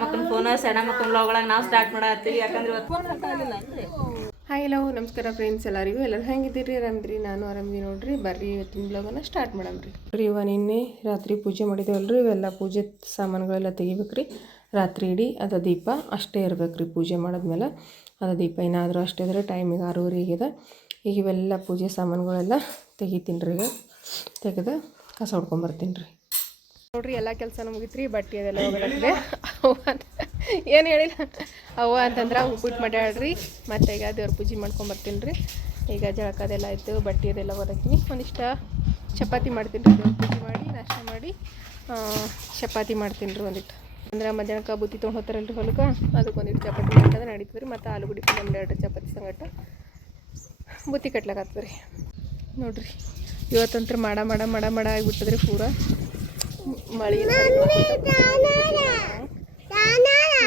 ಮಕ್ಕನ phone ಸಣ್ಣ ಮಕ್ಕಳ ಬ್ಲಾಗ್ಗಳಾಗ ನಾವು ಸ್ಟಾರ್ಟ್ ಮಾಡತ್ತೀವಿ ಯಾಕಂದ್ರೆ ಇವತ್ತು ಫೋನ್ ಹಾಕಲಿಲ್ಲ ಅಂದ್ರೆ. ಹಾಯ್ ಹಲೋ ನಮಸ್ಕಾರ ಫ್ರೆಂಡ್ಸ್, ಎಲ್ಲರೂ ಹೆಂಗಿದ್ದೀರಿ? ಆರಾಮಿದ್ರಿ? ನಾನು ಆರಾಮಿದ್ದೀನಿ ನೋಡ್ರಿ. ಬರ್ರಿ ಇವತ್ತಿನ ಬ್ಲಾಗನ್ನು ಸ್ಟಾರ್ಟ್ ಮಾಡಮ್ರಿ. ಇವ ನಿನ್ನೆ ರಾತ್ರಿ ಪೂಜೆ ಮಾಡಿದೇವಲ್ರಿ, ಇವೆಲ್ಲ ಪೂಜೆ ಸಾಮಾನುಗಳೆಲ್ಲ ತೆಗಿಬೇಕ್ರಿ. ರಾತ್ರಿ ಇಡೀ ಅದು ದೀಪ ಅಷ್ಟೇ ಇರ್ಬೇಕ್ರಿ ಪೂಜೆ ಮಾಡಿದ್ಮೇಲೆ. ಅದು ದೀಪ ಏನಾದರೂ ಅಷ್ಟೇ ಇದ್ರೆ ಟೈಮಿಗೆ 6:30 ಆಗಿದೆ. ಈಗ ಇವೆಲ್ಲ ಪೂಜೆ ಸಾಮಾನುಗಳೆಲ್ಲ ತೆಗಿತೀನಿ ರೀ. ಈಗ ತೆಗೆದು ಕಸ ಹೊಡ್ಕೊಂಬರ್ತೀನಿ ರೀ. ನೋಡ್ರಿ ಎಲ್ಲ ಕೆಲಸ ಮುಗಿತ್ರಿ. ಬಟ್ಟೆ ಅದೆಲ್ಲ ಹೋಗಲಾಗಿದೆ. ಏನು ಹೇಳಿಲ್ಲ ಅವ್ವ ಅಂತಂದ್ರೆ ಉಪ್ಪಿಟ್ಟು ಮಾಡ್ಯಾಳ್ರಿ. ಮತ್ತು ಈಗ ದೇವ್ರ ಪೂಜೆ ಮಾಡ್ಕೊಂಬರ್ತೀನಿ ರೀ. ಈಗ ಜಳಕದೆಲ್ಲ ಆಯಿತು, ಬಟ್ಟೆ ಅದೆಲ್ಲ ಓದಕ್ತೀನಿ. ಒಂದಿಷ್ಟು ಚಪಾತಿ ಮಾಡ್ತೀನಿ ರೀ. ದೇವ್ರ ಪೂಜೆ ಮಾಡಿ ನಾಷ್ಟ ಮಾಡಿ ಚಪಾತಿ ಮಾಡ್ತೀನಿ ರೀ. ಒಂದಿಟ್ಟು ಅಂದ್ರೆ ಮಧ್ಯಾಹ್ನಕ್ಕೆ ಬುತ್ತಿ ತೊಗೊಂಡು ಹೋಗ್ತಾರಲ್ರಿ ಹೊಲಕ್ಕೆ, ಅದಕ್ಕೆ ಒಂದಿಟ್ಟು ಚಪಾತಿ ಮಾಡ್ಕೊಂಡ್ರೆ ನಡೀತದೆ ರೀ. ಮತ್ತು ಆಲೂಗಡ್ಡೆ ಪಲ್ಯ 2 ಚಪಾತಿ ಸಂಗಟ ಬುತ್ತಿ ಕಟ್ಲಾಕತ್ತದ ರೀ. ನೋಡಿರಿ ಇವತ್ತಂತ್ರ ಮಾಡ ಆಗಿಬಿಟ್ಟದ್ರಿ. ಪೂರ ಮಳೆ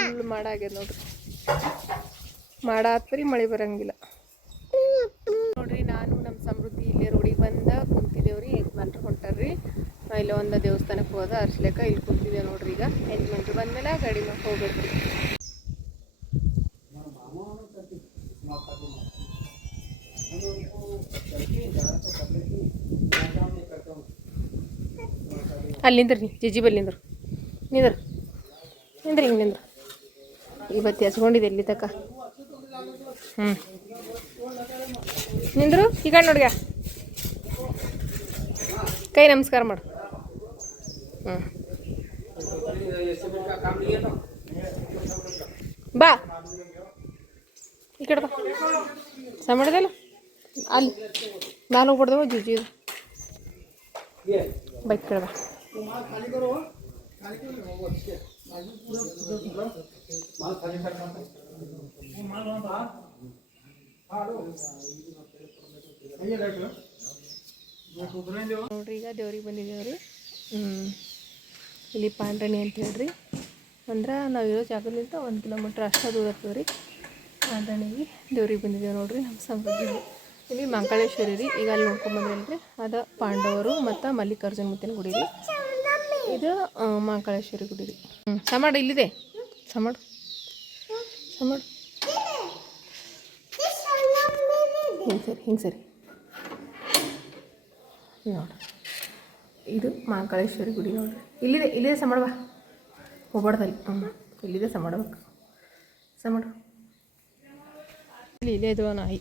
ಫುಲ್ ಮಾಡ ಆಗ್ಯದ ನೋಡ್ರಿ. ಮಾಡ ಆತ್ರಿ, ಮಳೆ ಬರಂಗಿಲ್ಲ ನೋಡ್ರಿ. ನಾನು ನಮ್ಮ ಸಮೃದ್ಧಿ ಇಲ್ಲೇ ರೋಡಿಗೆ ಬಂದ ಕುಂತಿದ್ದೇವ್ರಿ. ಯಜಮಾನ್ರು ಹೊಂಟಾರ್ರಿ. ಇಲ್ಲಿ ಒಂದು ದೇವಸ್ಥಾನಕ್ಕೆ ಹೋದ ಅರ್ಸ್ಲೇಕ ಇಲ್ಲಿ ಕುಂತಿದ್ದೇವೆ ನೋಡ್ರಿ. ಈಗ ಯಜಮಾನ್ರು ಬಂದಮೇಲೆ ಗಾಡಿ ಮೇಲೆ ಹೋಗ್ಬೇಕ್ರಿ. ಅಲ್ಲಿ ನಿಂದ್ರಿ, ಜಿಜಿ ಬಲ್ಲಿ ನಿಂದ್ರು ಹಿಂಗೆ ನಿಂದ್ರು. ಇವತ್ತು ಹಚ್ಕೊಂಡಿದೆ ಎಲ್ಲಿ ತಕ್ಕ. ನಿಂದ್ರು ಈಗ ನೋಡ್ಗ ಕೈ ನಮಸ್ಕಾರ ಮಾಡು. ಬಾ ಈ ಕಡೆ ಬಾ. ಸಮಡದಲ್ಲ ಅಲ್ಲಿ ನಾನು ಹೋಗ್ಬಿಡ್ದೇವ ಜಿಜಿ ಬೈಕ್ ಕಡೆ ಬಾ. ನೋಡ್ರಿ ಈಗ ದೇವ್ರಿಗೆ ಬಂದಿದ್ದೇವ್ರಿ. ಇಲ್ಲಿ ಪಾಂಡ್ರಣಿ ಅಂತ ಹೇಳ್ರಿ. ಅಂದ್ರೆ ನಾವು ಇರೋ ಜಾಗದಿಂದ 1 ಕಿಲೋಮೀಟ್ರ್ ಅಷ್ಟು ದೂರ ಆಗ್ತದೆ ರೀ. ಪಾಂಡ್ರಣಿಗೆ ದೇವ್ರಿಗೆ ಬಂದಿದ್ದೇವೆ ನೋಡ್ರಿ. ನಮ್ಮ ಸಮೃದ್ಧಿ ಇಲ್ಲಿ ಮಂಕಾಳೇಶ್ವರಿ ರೀ. ಈಗ ಅಲ್ಲಿ ನೋಡ್ಕೊಂಬಂದ್ರಲ್ರಿ, ಅದು ಪಾಂಡವರು ಮತ್ತು ಮಲ್ಲಿಕಾರ್ಜುನ ಮುತ್ತಿನ ಗುಡಿ ರೀ. ಇದು ಮಂಕಾಳೇಶ್ವರಿ ಗುಡಿ ರೀ. ಸಮಾಡು ಇಲ್ಲಿದೆ. ಸಮಾಡು ಹಿಂಗೆ ಸರಿ ನೋಡ್ರಿ. ಇದು ಮಂಕಾಳೇಶ್ವರಿ ಗುಡಿ ನೋಡ್ರಿ. ಇಲ್ಲಿದೆ ಸಮಾಡುವ ಹೋಗ್ಬಾರ್ದಲ್ಲಿ. ಇಲ್ಲಿದೆ ಸಮಾಡ್ಬೇಕು. ಸಮಾಡು ಇಲ್ಲೇ ಇದು ನಾಯಿ.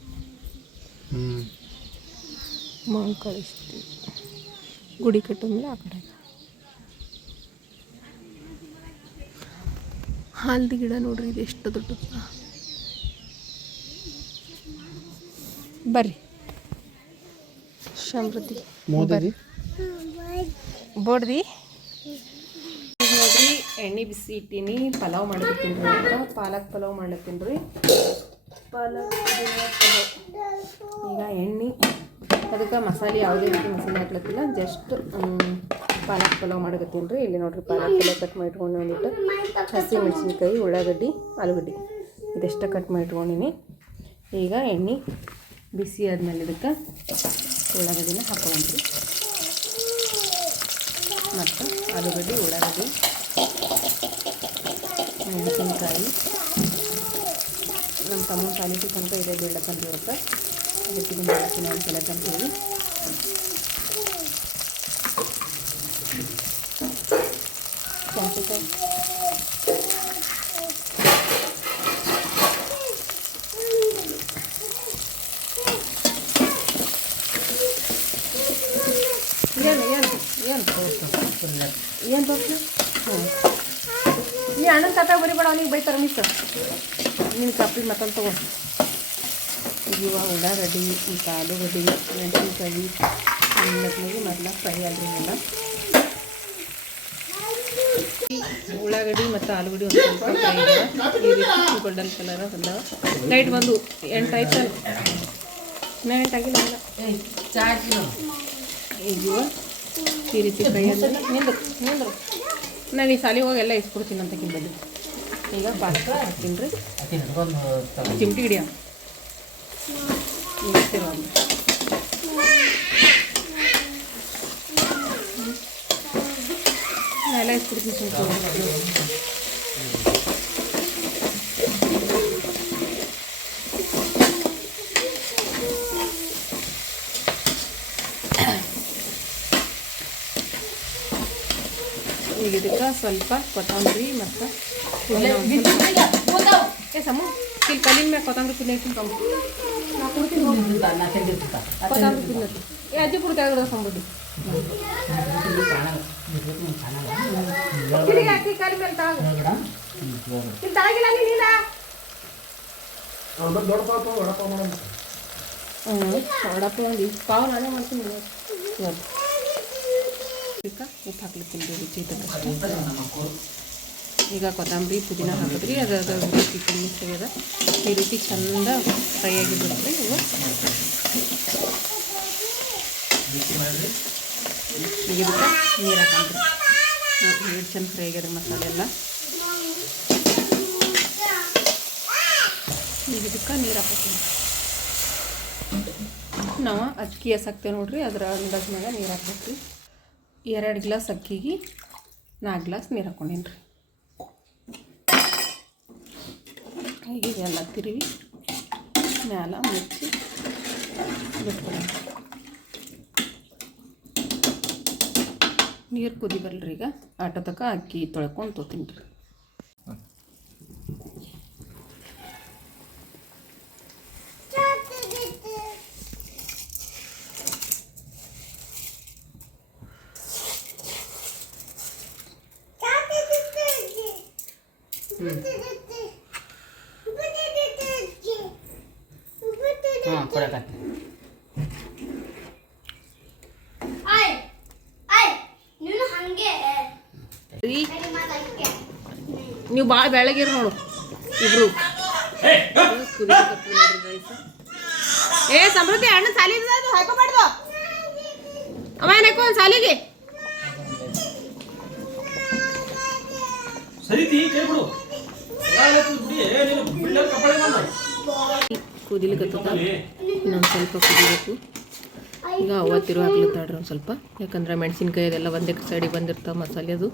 ಮಂಕಾಳೇಶ್ವರಿ ಗುಡಿ ಕಟ್ಟಿದ್ಮೇಲೆ ಆ ಕಡೆ ಹಲ್ದಿ ಗಿಡ ನೋಡ್ರಿ. ಇದು ಎಷ್ಟು ದೊಡ್ಡದು. ಬರ್ರಿ ಸಮೃದ್ಧಿ ಬೋಡ್ದಿ ನೋಡ್ರಿ. ಎಣ್ಣೆ ಬಿಸಿ ಇಟ್ಟೀನಿ, ಪಲಾವ್ ಮಾಡ್ಲತ್ತೀನಿ ರೀ. ಅಂತ ಪಾಲಕ್ ಪಲಾವ್ ಮಾಡ್ಲತ್ತೀನಿ ರೀ. ಪಾಲಕ್ ಪಲಾವ್ ಈಗ ಎಣ್ಣೆ ಅದಕ್ಕೆ ಮಸಾಲೆ ಯಾವುದೇ ರೀತಿ ಮಸಾಲೆ ಹಾಕ್ಲತ್ತಿಲ್ಲ. ಜಸ್ಟ್ ಪಾಲಕ್ ಪಲಾವ್ ಮಾಡಕತ್ತೀನಿ ರೀ. ಇಲ್ಲಿ ನೋಡ್ರಿ ಪಾಲಕ್ ಪಲಾವ್ ಕಟ್ ಮಾಡಿಟ್ಕೊಂಡು ಒಂದಿಟ್ಟು ಹಸಿ ಮೆಣಸಿನ್ಕಾಯಿ, ಉಳ್ಳಾಗಡ್ಡಿ, ಆಲೂಗಡ್ಡೆ ಇದೆಷ್ಟು ಕಟ್ ಮಾಡಿಟ್ಕೊಂಡಿನಿ. ಈಗ ಎಣ್ಣೆ ಬಿಸಿ ಆದಮೇಲೆ ಇದಕ್ಕೆ ಉಳ್ಳಾಗಡ್ಡಿನ ಹಾಕ್ಕೊಂಡ್ರಿ. ಮತ್ತು ಆಲೂಗಡ್ಡೆ, ಉಳ್ಳಾಗಡ್ಡಿ, ಮೆಣಸಿನ್ಕಾಯಿ. ನಮ್ಮ ತಮ್ಮನ ಕ್ವಾಲಿಟಿ ತನಕ ಇದೆ ಬೀಳಕ್ಕಂತ ಇವತ್ತು. ಅದಕ್ಕೆ ಮಾಡ್ತೀನಿ ಒಂದು ಸಲಕ್ಕಂತೀವಿ. ಮೆಣಸಿನ್ಕಾಯಿ ಏನು ತೋರಿಸಿ ನೀ ಅಣ್ಣನ ಕಥ ಬರಿಬೇಡ, ಅವನಿಗೆ ಬೈತಾರ ಮಿಸ್. ನಿನ್ನ ಕಪ್ಪಿ ಮತ್ತೊಂದು ತೊಗೊಂಡು ಇವ ಉಳ್ಳಾಗಡ್ಡಿ, ಮತ್ತು ಆಲೂಗಡ್ಡೆ, ಮೆಣಸಿನ್ಕಾಯಿ ಎಲ್ಲತ್ನಾಗಿ ಮೊದಲ ಫ್ರೈ ಆದ್ರಿಂದ ಉಳ್ಳಾಗಡ್ಡಿ ಮತ್ತು ಆಲೂಗಡ್ಡೆ ಒಂದು ಸ್ವಲ್ಪ ಫ್ರೈ ಇದೆ. ಈ ರೀತಿ ಗೋಲ್ಡನ್ ಕಲರ್ ಬಂದವ. ಲೈಟ್ ಬಂದು 8 ಆಯ್ತು. ಇನ್ನೂ 8 ಆಗಿಲ್ಲ. ಈಗ ಈ ರೀತಿ ಫ್ರೈ ಆದ್ರೆ ನಿಂದ್ರು ನಾನು ಈ ಸಾಲಿಗೆ ಹೋಗಿ ಎಲ್ಲ ಇಸ್ಕೊಡ್ತೀನಿ ಅಂತ ಕಿಂಬಲ್ಲಿ. ಈಗ ಪಾಸ್ತ ಹಾಕ್ತೀನಿ ರೀ. ಚಿಮಟಿ ಗಿಡಿಯ ಎಲ್ಲ ಇಸ್ಬಿಡ್ತೀನಿ ಸುಮ್ಮನೆ. ಈಗ ಇದಕ್ಕೆ ಸ್ವಲ್ಪ ಕೊತ್ತಂಬರಿ ಮತ್ತು ಸಮು ಇಲ್ಲಿ ಕಲ್ಲಿನ ಮ್ಯಾಗ ಕೊತ್ತಂಬರಿ ತಿನ್ನೈತಿ ಕೊತ್ತಂಬರಿ ತಿನ್ನತಿ ಅಜ್ಜಿ ಕೂಡ ಕೆಳಗಡೆ ಸಂಬುದು ಹಾಕಿ ಕಲ್ಲಿ ಮೇಲೆ ತಾಗಿಲ್ಲ ನೀನಿಲ್ಲ ವಡಪ್ಪ ಒಂದು ಪಾವು ನಾನೇ ಮಾಡ್ತೀನಿ ಉಪ್ಪು ಹಾಕ್ಲಿಕ್ಕಿಲ್ಲ ರುಚಿ ಇದ್ದಕ್ಕಷ್ಟೇ. ಈಗ ಕೊತ್ತಂಬರಿ ಪುದೀನ ಹಾಕಿದ್ರಿ ಅದು ರೀತಿ ಮಿಕ್ಸ್ ಆಗ್ಯದ. ಈ ರೀತಿ ಚಂದ ಫ್ರೈ ಆಗಿಬಿಡುತ್ತೆ ಇವು. ಈಗ ಇದಕ್ಕೆ ನೀರು ಹಾಕಂದ್ರಿ ಎಷ್ಟು ಚಂದ ಫ್ರೈ ಆಗ್ಯದ ಮಸಾಲೆ ಎಲ್ಲ. ಈಗ ಇದಕ್ಕೆ ನೀರು ಹಾಕ್ತೀನಿ. ನಾವು ಅಕ್ಕಿ ಹಾಕ್ತೇವೆ ನೋಡ್ರಿ, ಅದರ ಅಂದಾಜ್ನಾಗ ನೀರು ಹಾಕ್ಬೇಕ್ರಿ. 2 ಗ್ಲಾಸ್ ಅಕ್ಕಿಗೆ 4 ಗ್ಲಾಸ್ ನೀರು ಹಾಕ್ಕೊಂಡೇನಿ ರೀ. ಈಗ ಇದೆಲ್ಲ ತಿರುವಿ ಮ್ಯಾಲ ಮುಚ್ಚಿ ಬಿಟ್ಕೊಳ್ಳಿ. ನೀರು ಕುದಿ ಬರಲ್ರಿ. ಈಗ ಆಟೋ ತಕ ಅಕ್ಕಿ ತೊಳ್ಕೊಂಡು ತೊತೀನಿ ರೀ. ನೀವು ಭಾಳ ಬೆಳಗಿರಿ ನೋಡು ಇಬ್ರು. ಏ ಸಮೃದ್ಧಿ ಅಣ್ಣ ಸಾಲಿಗೆ ಹಾಕೋಬಾರ್ದು ಅವ ಏನಕ್ಕೋ ಒಂದು ಸಾಲಿಗೆ ಕುದಿಲಿಕ್ಕತ್ತದ. ಇನ್ನೊಂದು ಸ್ವಲ್ಪ ಕುದಿಬೇಕು. ಈಗ ಅವತ್ತಿರು ಹಾಕ್ಲತ್ತಾಡ್ರಿ ಒಂದು ಸ್ವಲ್ಪ, ಯಾಕಂದ್ರೆ ಮೆಣಸಿನ್ಕಾಯಿ ಅದೆಲ್ಲ ಒಂದೇ ಸೈಡಿಗೆ ಬಂದಿರ್ತಾವೆ ಮಸಾಲೆ. ಅದು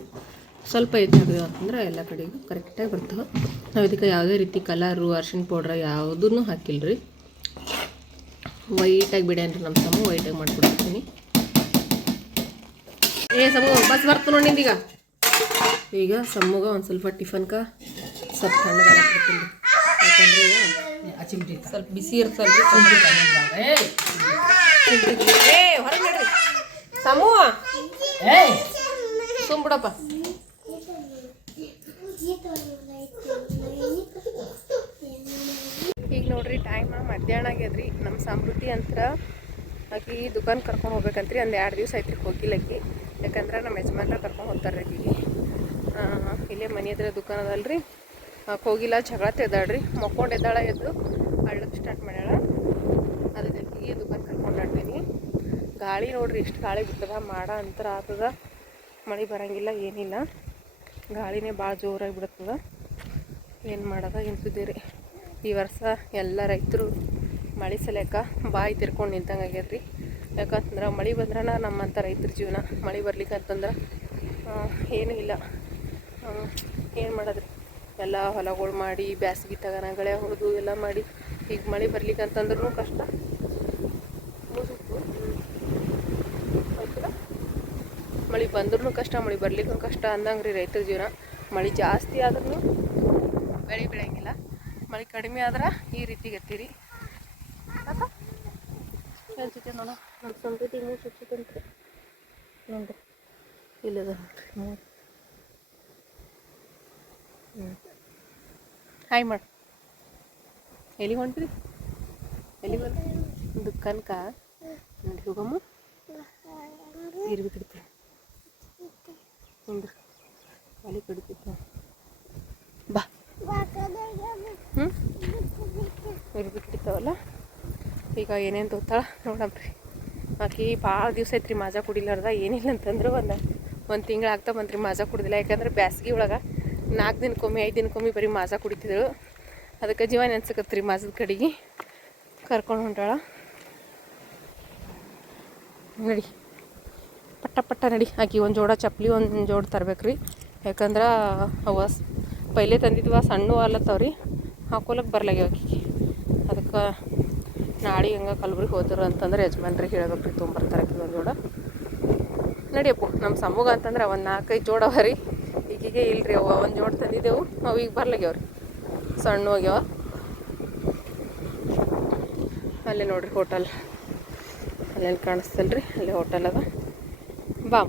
ಸ್ವಲ್ಪ ಹೆಚ್ಚಾಗಿದೆ ಅಂತಂದ್ರೆ ಎಲ್ಲ ಕಡೆಗೂ ಕರೆಕ್ಟಾಗಿ ಬರ್ತವೆ. ನಾವು ಇದಕ್ಕೆ ಯಾವುದೇ ರೀತಿ ಕಲರು ಅರ್ಶಿಣ ಪೌಡ್ರ್ ಯಾವುದೂ ಹಾಕಿಲ್ರಿ. ವೈಟಾಗಿ ಬಿಡೇನ್ರಿ ನಮ್ಮ ಸಮೂ ವೈಟಾಗಿ ಮಾಡಿಬಿಡ್ತೀನಿ. ಏ ಸಮೂ ಬಸ್ ಬರ್ತು ನೋಡಿ ನಿಂದೀಗ. ಈಗ ಸಮ್ಮಗ ಒಂದು ಸ್ವಲ್ಪ ಟಿಫನ್ಗೆ ಸ್ವಲ್ಪ ತಣ್ಣಗೆ ಹಾಕ್ಬಿಡ್ತೀನಿ ರೀ. ಯಾಕಂದ್ರೆ ಈಗ ಸ್ವಲ್ಪ ಬಿಸಿ ಇರ್ತಲ್ರಿ. ಏ ಹೊರಗೆ ನೋಡ್ರಿ ಸಮೂ ಸುಮ್ಬಿಡಪ್ಪ. ಈಗ ನೋಡ್ರಿ ಟೈಮ್ ಮಧ್ಯಾಹ್ನ ಆಗ್ಯದ್ರಿ. ನಮ್ಮ ಸಮೃದ್ಧಿ ಅಂತ ಆಕಿ ದುಕಾನ್ ಕರ್ಕೊಂಡು ಹೋಗ್ಬೇಕಂತ್ರಿ. ಒಂದು 2 ದಿವಸ ಐತ್ರಿ ಹೋಗಿಲ್ಲ ಆಕಿ. ಯಾಕಂದ್ರೆ ನಮ್ಮ ಯಜಮಾನ್ರ ಕರ್ಕೊಂಡು ಹೋಗ್ತಾರೆ ಆಕಿಗೆ. ಇಲ್ಲೇ ಮನೆ ಹತ್ರ ದುಕಾನ್ ಅದಲ್ರಿ, ಹೋಗಿಲ್ಲ. ಜಗಳ ತೆದ್ದಾಳ್ರಿ. ಮಕ್ಕೊಂಡು ಎದ್ದಾಳ, ಎದ್ದು ಅಳ್ಳಕ್ಕೆ ಸ್ಟಾರ್ಟ್ ಮಾಡ್ಯಾಳ. ಅದಕ್ಕೆ ಆಕಿಗೆ ದುಕಾನ್ ಕರ್ಕೊಂಡು ಆಡ್ತೀನಿ. ಗಾಳಿ ನೋಡ್ರಿ ಎಷ್ಟು ಗಾಳಿ ಬಿಟ್ಟದ. ಮಾಡ ಅಂತರ ಆಗ್ತದ, ಮಳೆ ಬರೋಂಗಿಲ್ಲ ಏನಿಲ್ಲ. ಗಾಳಿನೇ ಭಾಳ ಜೋರಾಗಿ ಬಿಡ್ತದ. ಏನು ಮಾಡೋದ ಎನ್ಸುತ್ತೀರಿ. ಈ ವರ್ಷ ಎಲ್ಲ ರೈತರು ಮಳೆ ಸಲಕ ಬಾಯಿ ತಿರ್ಕೊಂಡು ನಿಂತಂಗೆ ಆಗ್ಯದ್ರಿ. ಯಾಕಂತಂದ್ರೆ ಮಳೆ ಬಂದ್ರೆ ನಮ್ಮಂಥ ರೈತರ ಜೀವನ. ಮಳೆ ಬರ್ಲಿಕ್ಕೆ ಅಂತಂದ್ರೆ ಏನೂ ಇಲ್ಲ. ಏನು ಮಾಡೋದ್ರಿ, ಎಲ್ಲ ಹೊಲಗಳು ಮಾಡಿ ಬ್ಯಾಸ್ಗೆ ತಗೋಣ ಗಳೆ ಹೊಡೆದು ಎಲ್ಲ ಮಾಡಿ ಈಗ ಮಳೆ ಬರ್ಲಿಕ್ಕೆ ಅಂತಂದ್ರೂ ಕಷ್ಟ. ಮಳೆ ಬಂದ್ರೂ ಕಷ್ಟ, ಮಳೆ ಬರ್ಲಿಕ್ಕೂ ಕಷ್ಟ ಅಂದಂಗೆ ರೀ ರೈತರ ಜೀವನ. ಮಳೆ ಜಾಸ್ತಿ ಆದ್ರೂ ಬೆಳೆ ಬೆಳೆಯಂಗಿಲ್ಲ, ಮಳೆ ಕಡಿಮೆ ಆದ್ರೆ ಈ ರೀತಿ ಗತ್ತೀರಿ. ಅನ್ಸುತ್ತೆ ನೋಡ ನಮ್ಮ ಸಮೃದ್ಧಿ ಮೂರು ಸುತ್ತಂತ್ರಿ ನೋಡ್ರಿ ಇಲ್ಲದ ನೋಡ್ರಿ. ಹಾಯ್ ಮಾಡಿ ಎಲ್ಲಿ ಹೊಂಟ್ರಿ? ಎಲ್ಲಿ ಬರ್ ದುಕಾನ್ಕ ನೋಡಿ ಹೋಗಮ್ಮ. ಇರ್ಬಿ ಕಡಿತೀವಿ ನೋಡ್ರಿ, ಅಲ್ಲಿ ಕಡಿತಿತ್ತು ಬಾ. ಇರ್ಬಿ ಕಡಿತಾವಲ್ಲ. ಈಗ ಏನೇನು ತೋತಾಳ ನೋಡಮ್ರಿ. ಆಕಿ ಭಾಳ ದಿವಸ ಐತ್ರಿ ಮಾಜಾ ಕುಡಿಲಾರ್ದ. ಏನಿಲ್ಲ ಅಂತಂದ್ರೆ ಒಂದು ತಿಂಗಳು ಆಗ್ತಾ ಬಂತ್ರಿ ಮಾಜಾ ಕುಡಿದಿಲ್ಲ. ಯಾಕಂದ್ರೆ ಬ್ಯಾಸ್ಗೆ ಒಳಗೆ 4 ದಿನಕ್ಕೊಮ್ಮೆ 5 ದಿನಕ್ಕೊಮ್ಮೆ ಬರೀ ಮಾಜಾ ಕುಡಿತಿದ್ದಳು. ಅದಕ್ಕೆ ಜೀವ ನೆನ್ಸಕತ್ರಿ ಮಾಜದ ಕಡೆಗೆ ಕರ್ಕೊಂಡು ಹೊಂಟಾಳ. ನೋಡಿ ಪಟ ಪಟ್ಟ ನಡಿ ಆಕಿ ಒಂದು ಜೋಡ ಚಪ್ಪಲಿ ಒಂದು ಜೋಡ ತರ್ಬೇಕ್ರಿ. ಯಾಕಂದ್ರೆ ಅವ ಪೈಲೆ ತಂದಿದ್ವ ಸಣ್ಣ ಅಲ್ಲತ್ತವ್ರಿ ಹಾಕೊಳಕ್ಕೆ ಬರ್ಲಾಗ್ಯಾವ ಆಕಿಗೆ. ಅದಕ್ಕೆ ನಾಳೆ ಹಂಗೆ ಕಲ್ಬುರ್ಗಿ ಹೋದ್ರು ಅಂತಂದ್ರೆ ಯಜಮಾನ್ರಿಗೆ ಹೇಳ್ಬೇಕ್ರಿ ತೊಗೊಂಬರ್ತಾರೆ ಆಕಿಗೆ ಒಂದು ಜೋಡ. ನಡಿಯಪ್ಪು ನಮ್ಮ ಸಮ್ಮಗ ಅಂತಂದ್ರೆ ಒಂದು 4-5 ಜೋಡ ಅವ ರೀ. ಈಗೀಗೆ ಇಲ್ರಿ ಅವ ಒಂದು ಜೋಡ ತಂದಿದ್ದೆವು, ಅವು ಈಗ ಬರ್ಲಾಗ್ಯಾವ್ರಿ, ಸಣ್ಣ ಹೋಗ್ಯಾವ. ಅಲ್ಲೇ ನೋಡ್ರಿ ಹೋಟೆಲ್, ಅಲ್ಲೇನು ಕಾಣಿಸ್ತಲ್ರಿ, ಅಲ್ಲೇ ಹೋಟೆಲ್ ಅದ. ಬಾಮ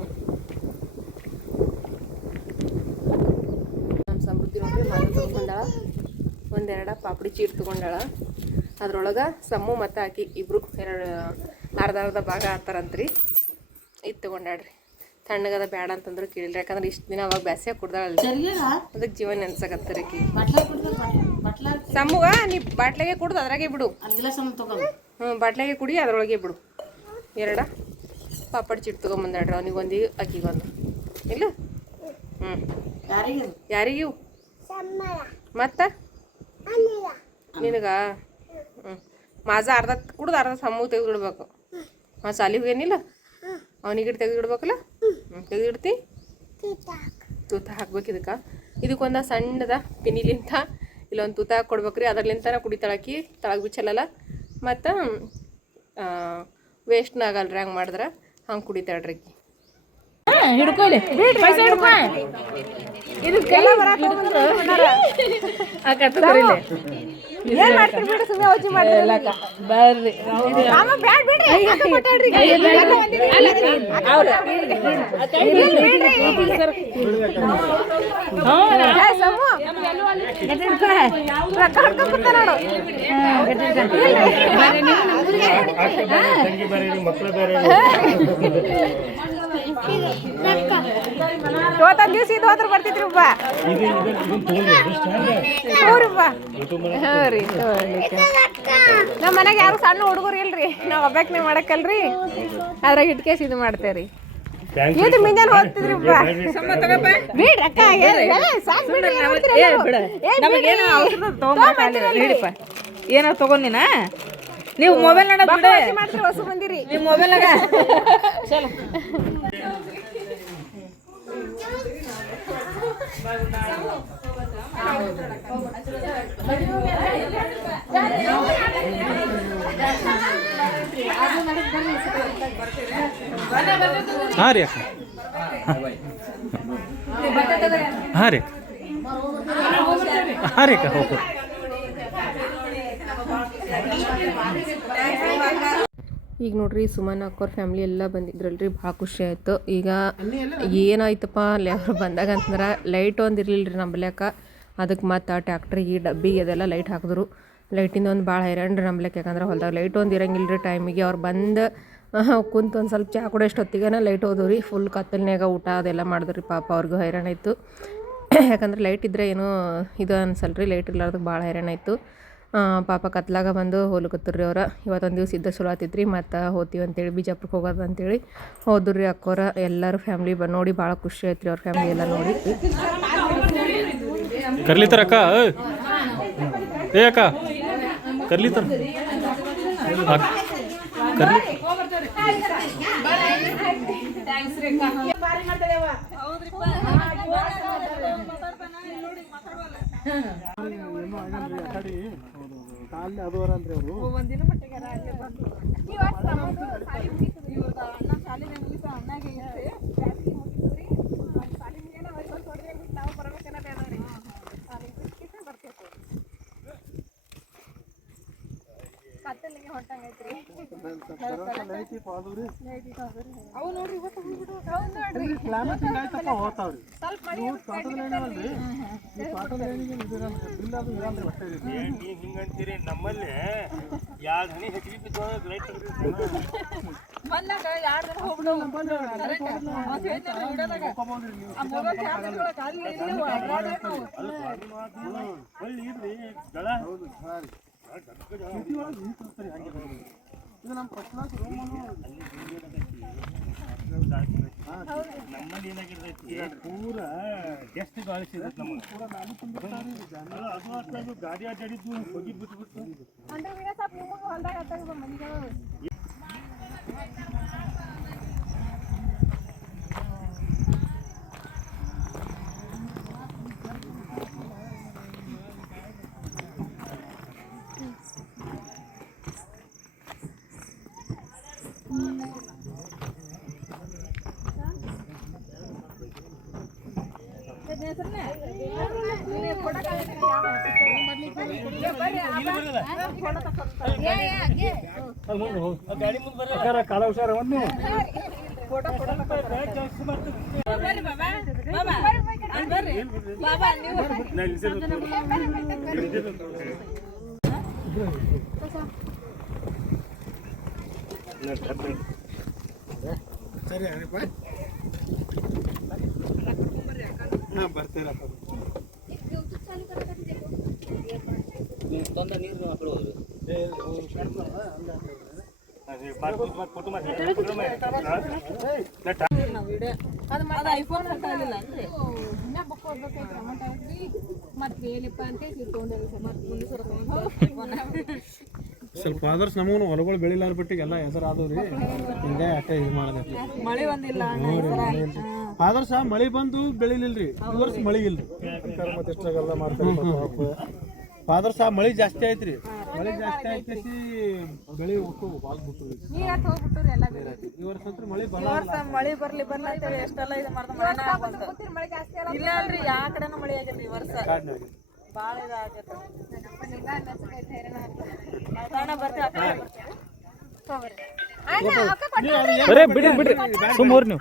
ನಮ್ಮ ಸಮೃದ್ಧಿ ನೋಡ್ರಿ ಮಾರು ತೊಗೊಂಡಾಳ, ಒಂದೆರಡ ಪಾಪಡಿ ಚೀಟ್ ತೊಗೊಂಡಾಳ. ಅದ್ರೊಳಗೆ ಸಮ್ಮು ಮತ್ತು ಆಕಿ ಇಬ್ಬರು ಅರ್ಧ ಭಾಗ ಆತಾರಂತ್ರಿ. ಇದು ತೊಗೊಂಡಾಡ್ರಿ. ತಣ್ಣಗದ ಬೇಡ ಅಂತಂದ್ರೆ ಕೇಳಿಲ್ರಿ, ಯಾಕಂದ್ರೆ ಇಷ್ಟು ದಿನ ಅವಾಗ ಬ್ಯಾಸ್ಯಾಗ ಕುಡ್ದಾಳಲ್ರಿ, ಅದಕ್ಕೆ ಜೀವನ ನೆನ್ಸಕತ್ತರಿ ಆಕಿ. ಸಮ್ಮುಗ ನೀ ಬಾಟ್ಲಾಗೆ ಕುಡ್ದು ಅದ್ರಾಗೆ ಬಿಡು. ಬಾಟ್ಲಾಗೆ ಕುಡಿ, ಅದ್ರೊಳಗೆ ಬಿಡು. 2 ಪಾಪಡ್ ಚಿಟ್ಟು ತೊಗೊಂಬಂದಾಡ್ರಿ, ಅವನಿಗೆ ಒಂದು ಆಕಿಗೊಂದು. ಇಲ್ಲ ಯಾರಿಗೂ ಮತ್ತು ನಿನಗ ಮಾಜ ಅರ್ಧ ಕುಡ್ದು ಅರ್ಧ ಸಮ್ಮು ತೆಗೆದಿಡ್ಬೇಕು. ಸಾಲಿಗೆ ಹೋಗೇನಿಲ್ಲ, ಅವನಿಗಿಟ್ಟು ತೆಗೆದಿಡ್ಬೇಕಲ್ಲ. ತೆಗೆದಿಡ್ತಿ, ತೂತ ಹಾಕ್ಬೇಕು. ಇದಕ್ಕೊಂದು ಸಣ್ಣದ ಪಿನಿಲಿಂತ ಇಲ್ಲೊಂದು ತೂತ ಹಾಕಿ ಕೊಡ್ಬೇಕ್ರಿ. ಅದರ್ಲಿಂತ ಕುಡಿತಾಳಕಿ, ತಳಗೆ ಬಿಚ್ಚಲ್ಲ. ಮತ್ತು ವೇಸ್ಟ್ನ ಆಗಲ್ರಿ ಹಂಗೆ ಮಾಡಿದ್ರೆ. ಹಂಗೆ ಕುಡಿತಾಳ್ರಿ ಆಕಿ. ಹಿಡ್ಕೊಳ್ಳಿ ಬರ್ರಿ ಇವತ್ತೊಂದು ದಿವಸ ಇದು ಹೋದ್ರೆ ಬರ್ತಿದ್ರಿ ಒಬ್ಬ. ಹಾಂ ರೀ, ನಮ್ಮ ಮನೆಗೆ ಯಾರು ಸಣ್ಣ ಹುಡುಗರು ಇಲ್ರಿ, ನಾವು ಒಬ್ಬಾಕ್ನೆ ಮಾಡಕ್ಕಲ್ರಿ, ಅದ್ರಾಗ ಇಟ್ಕೇಸ್ ಇದು ಮಾಡ್ತೇವ್ರಿ. ಇದು ಮುಂಜಾನೆ ಹೋಗ್ತಿದ್ರಿ ಒಬ್ಬ. ಬಿಡ್ರಕ್ಕ ಏನೋ ತಗೊಂಡಿನ ನೀವು ಮೊಬೈಲ್ ಮಾಡ್ತೀರಿ, ಹೊಸ ಬಂದಿರಿ ನೀವು ಮೊಬೈಲ್ನಾಗ. ಹಾಂ ರೀ ಅಕ್ಕ, ಹಾಂ ರೀ ಹಾಂ ರೀ ಅಕ್ಕ, ಹೋಗ್ಬೋದು. ಈಗ ನೋಡ್ರಿ ಸುಮನ್ ಅಕ್ಕೋರ್ ಫ್ಯಾಮ್ಲಿ ಎಲ್ಲ ಬಂದಿದ್ರಲ್ರಿ, ಭಾಳ ಖುಷಿ ಆಯಿತು. ಈಗ ಏನಾಯ್ತಪ್ಪ ಅಲ್ಲಿ ಅವ್ರು ಬಂದಾಗ ಅಂತಂದ್ರೆ ಲೈಟ್ ಒಂದು ಇರಲಿಲ್ಲ ರೀ ನಂಬಲ್ಯಾಕ. ಅದಕ್ಕೆ ಮತ್ತು ಟ್ಯಾಕ್ಟ್ರಿಗೆ ಡಬ್ಬಿಗೆ ಅದೆಲ್ಲ ಲೈಟ್ ಹಾಕಿದ್ರು. ಲೈಟಿಂದ ಒಂದು ಭಾಳ ಹೈರಾಣ ರೀ ನಂಬಲ್ಯಾಕ, ಯಾಕಂದ್ರೆ ಹೊಲ್ದಾಗ ಲೈಟ್ ಒಂದು ಇರಂಗಿಲ್ಲ ರೀ ಟೈಮಿಗೆ. ಅವ್ರು ಬಂದು ಕುಂತು ಒಂದು ಸ್ವಲ್ಪ ಚಹಾ ಕೊಡೋ ಅಷ್ಟೊತ್ತಿಗೆ ಲೈಟ್ ಹೋದವು ರೀ. ಫುಲ್ ಕತ್ತಲ್ನಾಗ ಊಟ ಅದೆಲ್ಲ ಮಾಡಿದ್ರಿ. ಪಾಪ ಅವ್ರಿಗೂ ಹೈರಾಣ ಆಯಿತು, ಯಾಕಂದ್ರೆ ಲೈಟ್ ಇದ್ದರೆ ಏನೋ ಇದು ಅನ್ಸಲ್ರಿ, ಲೈಟ್ ಇರ್ಲಾರ್ದಕ್ಕೆ ಭಾಳ ಹೈರಾಣ ಆಯಿತು. ಪಾಪ ಕತ್ಲಾಗ ಬಂದು ಹೋಗ್ಲಿಕತ್ತರ್ರಿ ಅವ್ರು. ಇವತ್ತೊಂದು ದಿವಸ ಇದ್ದ ಚಲೋ ಆತಿತ್ತು ರೀ. ಮತ್ತು ಹೋಗ್ತೀವಿ ಅಂತೇಳಿ ಬಿಜಾಪುರಕ್ಕೆ ಹೋಗೋದು ಅಂತೇಳಿ ಹೋದ್ರು ರೀ ಅಕ್ಕೋರ. ಎಲ್ಲರೂ ಫ್ಯಾಮ್ಲಿ ನೋಡಿ ಭಾಳ ಖುಷಿ ಆಯ್ತು ರೀ ಅವ್ರ ಫ್ಯಾಮ್ಲಿ ಎಲ್ಲ ನೋಡಿ. ಕರ್ಲಿತಾರ ಅಕ್ಕ, ಏ ಅಕ್ಕ ಕರ್ಲಿತಾರ ಕರ್ಲಿ. ನಮ್ಮಲ್ಲಿ ಯಾರು ಹನಿ ಹೆಚ್ಚಿಗೆ ನಮ್ಮಲ್ಲಿ ಏನಾಗಿರ್ತೈತಿ ಪೂರ ಗೆಸ್ಟ್ ಗಾಳಿ ಸಿಗುತ್ತೆ ನಮಗೆ. ಅದು ಗಾಡಿ ಅಡ್ಡಾಡಿದ್ದು ಹೋಗಿ ಬಿಟ್ಬಿಟ್ಟು ಕಾಲ ಹುಷಾರ ಒಂದೇ ಸರಿ ಅಪ್ಪ ಹಾಂ ಬರ್ತೀರಪ್ಪ ಐಫೋನ್ ಸ್ವಲ್ಪ ಆದರ್ಸ್ ನಮಗೂ ಹೊಲಗಳು ಬೆಳಿಲಾರ ಬಿಟ್ಟಿಗೆ ಎಲ್ಲ ಹೆಸರಾದವ್ರಿ ಹಿಂಗೆ ಯಾಕೆ ಇದು ಮಾಡಿದೆ ಮಳೆ ಬಂದಿಲ್ಲ ಆದರ್ಸ ಮಳೆ ಬಂದು ಬೆಳಿಲಿಲ್ರಿ ಈ ವರ್ಷ ಮಳೆ ಇಲ್ರಿ ಮತ್ತೆ ಎಷ್ಟಾಗೆಲ್ಲ ಮಾಡ್ತಾರೆ ಆದರ್ಸ ಮಳೆ ಜಾಸ್ತಿ ಐತ್ರಿ ಮಳೆ ಜಾಸ್ತಿ ಐತಿ ಬೆಳಿ ಒಟ್ಟು ಬಾಳ್ ಬಿಟ್ಟು ಈ ವರ್ಷ ಅಂತೂ ಮಳೆ ಬರಲ್ಲ ಮಳೆ ಬರ್ಲಿ ಅಂತೇಳಿ ಎಷ್ಟೆಲ್ಲ ಇದು ಇಲ್ಲ ಅಲ್ರಿ ಯಾ ಕಡೆನೂ ಮಳೆ ಆಗಿಲ್ಲ ಈ ವರ್ಷ ಭಾಳ ಇದಾಗೈತೆ ಬಿಡ್ರಿ ಸುಮ್ಮೋರ್ ನೀವು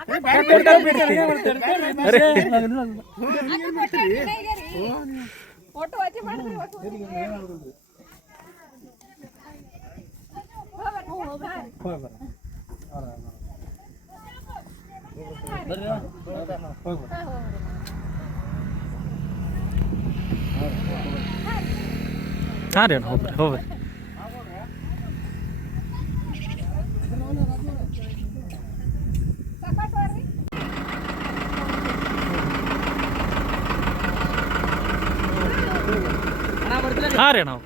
ಹಾಂ ರೀ ಹೋಗ್ರಿ ಹಾಂ ರೀ ನಾವು